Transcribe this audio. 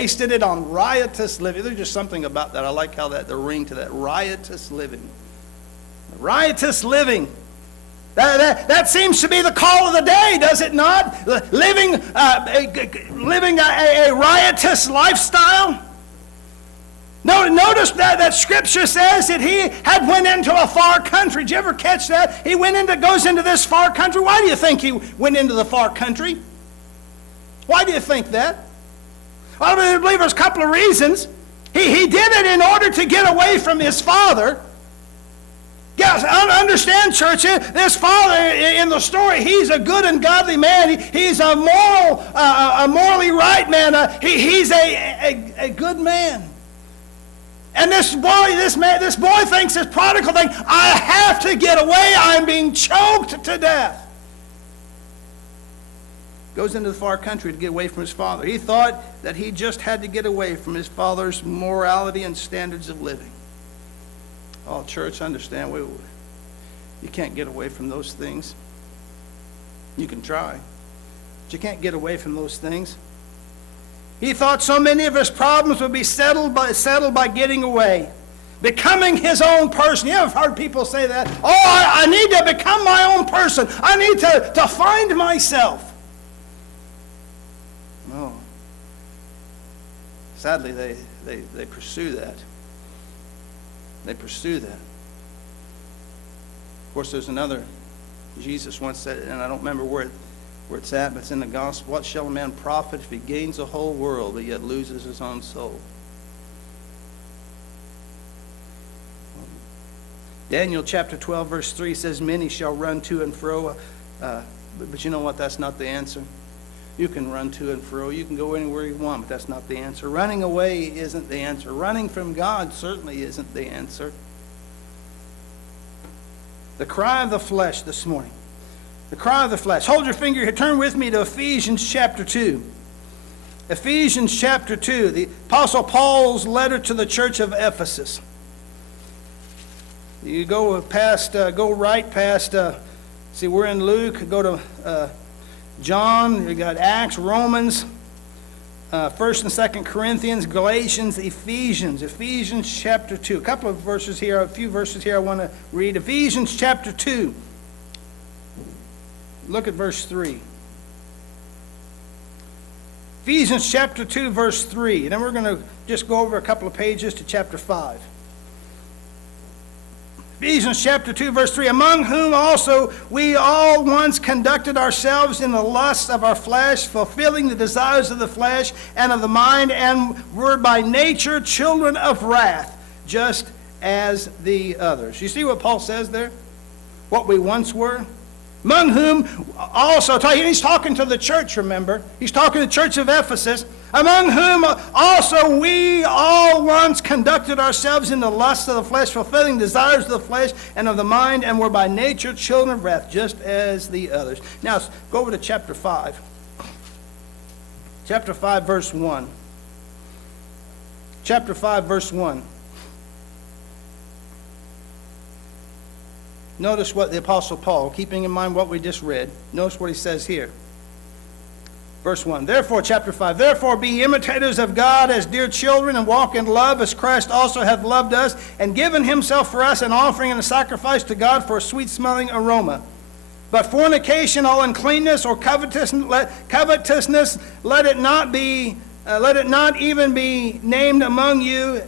Wasted it on riotous living. There's just something about that. I like how the ring to that, riotous living. Riotous living. That seems to be the call of the day, does it not? Living a riotous lifestyle. Notice that Scripture says that he had went into a far country. Did you ever catch that? He goes into this far country. Why do you think he went into the far country? Why do you think that? Well, I believe there's a couple of reasons. He did it in order to get away from his father. Yes, understand, church, this father in the story, he's a good and godly man. He's a morally right man. He's a good man. And this boy thinks, this prodigal thinks, I have to get away. I'm being choked to death. Goes into the far country to get away from his father. He thought that he just had to get away from his father's morality and standards of living. Oh, church, understand, you can't get away from those things. You can try, but you can't get away from those things. He thought so many of his problems would be settled by getting away, becoming his own person. You ever heard people say that? Oh, I need to become my own person. I need to find myself. No. Sadly, they pursue that. They pursue that. Of course, there's another. Jesus once said, and I don't remember where it's at, but it's in the gospel. What shall a man profit if he gains the whole world but yet loses his own soul? Daniel chapter 12 verse 3 says, many shall run to and fro. But you know what? That's not the answer. You can run to and fro. You can go anywhere you want, but that's not the answer. Running away isn't the answer. Running from God certainly isn't the answer. The cry of the flesh this morning. The cry of the flesh. Hold your finger here. Turn with me to Ephesians chapter 2. Ephesians chapter 2. The Apostle Paul's letter to the church of Ephesus. You go right past, see, we're in Luke. Go to John. You got Acts, Romans, 1st and 2nd Corinthians, Galatians, Ephesians. Ephesians chapter 2. A few verses here I want to read. Ephesians chapter 2. Look at verse 3. Ephesians chapter 2, verse 3. And then we're going to just go over a couple of pages to chapter 5. Ephesians chapter 2, verse 3. Among whom also we all once conducted ourselves in the lusts of our flesh, fulfilling the desires of the flesh and of the mind, and were by nature children of wrath, just as the others. You see what Paul says there? What we once were? Among whom also, he's talking to the church, remember? He's talking to the church of Ephesus. Among whom also we all once conducted ourselves in the lusts of the flesh, fulfilling desires of the flesh and of the mind, and were by nature children of wrath, just as the others. Now, go over to chapter 5. Chapter 5, verse 1. Chapter 5, verse 1. Notice what the Apostle Paul, keeping in mind what we just read, notice what he says here. Verse 1, therefore, chapter 5, therefore be imitators of God as dear children, and walk in love as Christ also hath loved us, and given himself for us an offering and a sacrifice to God for a sweet-smelling aroma. But fornication, all uncleanness, or covetousness, let it not even be named among you,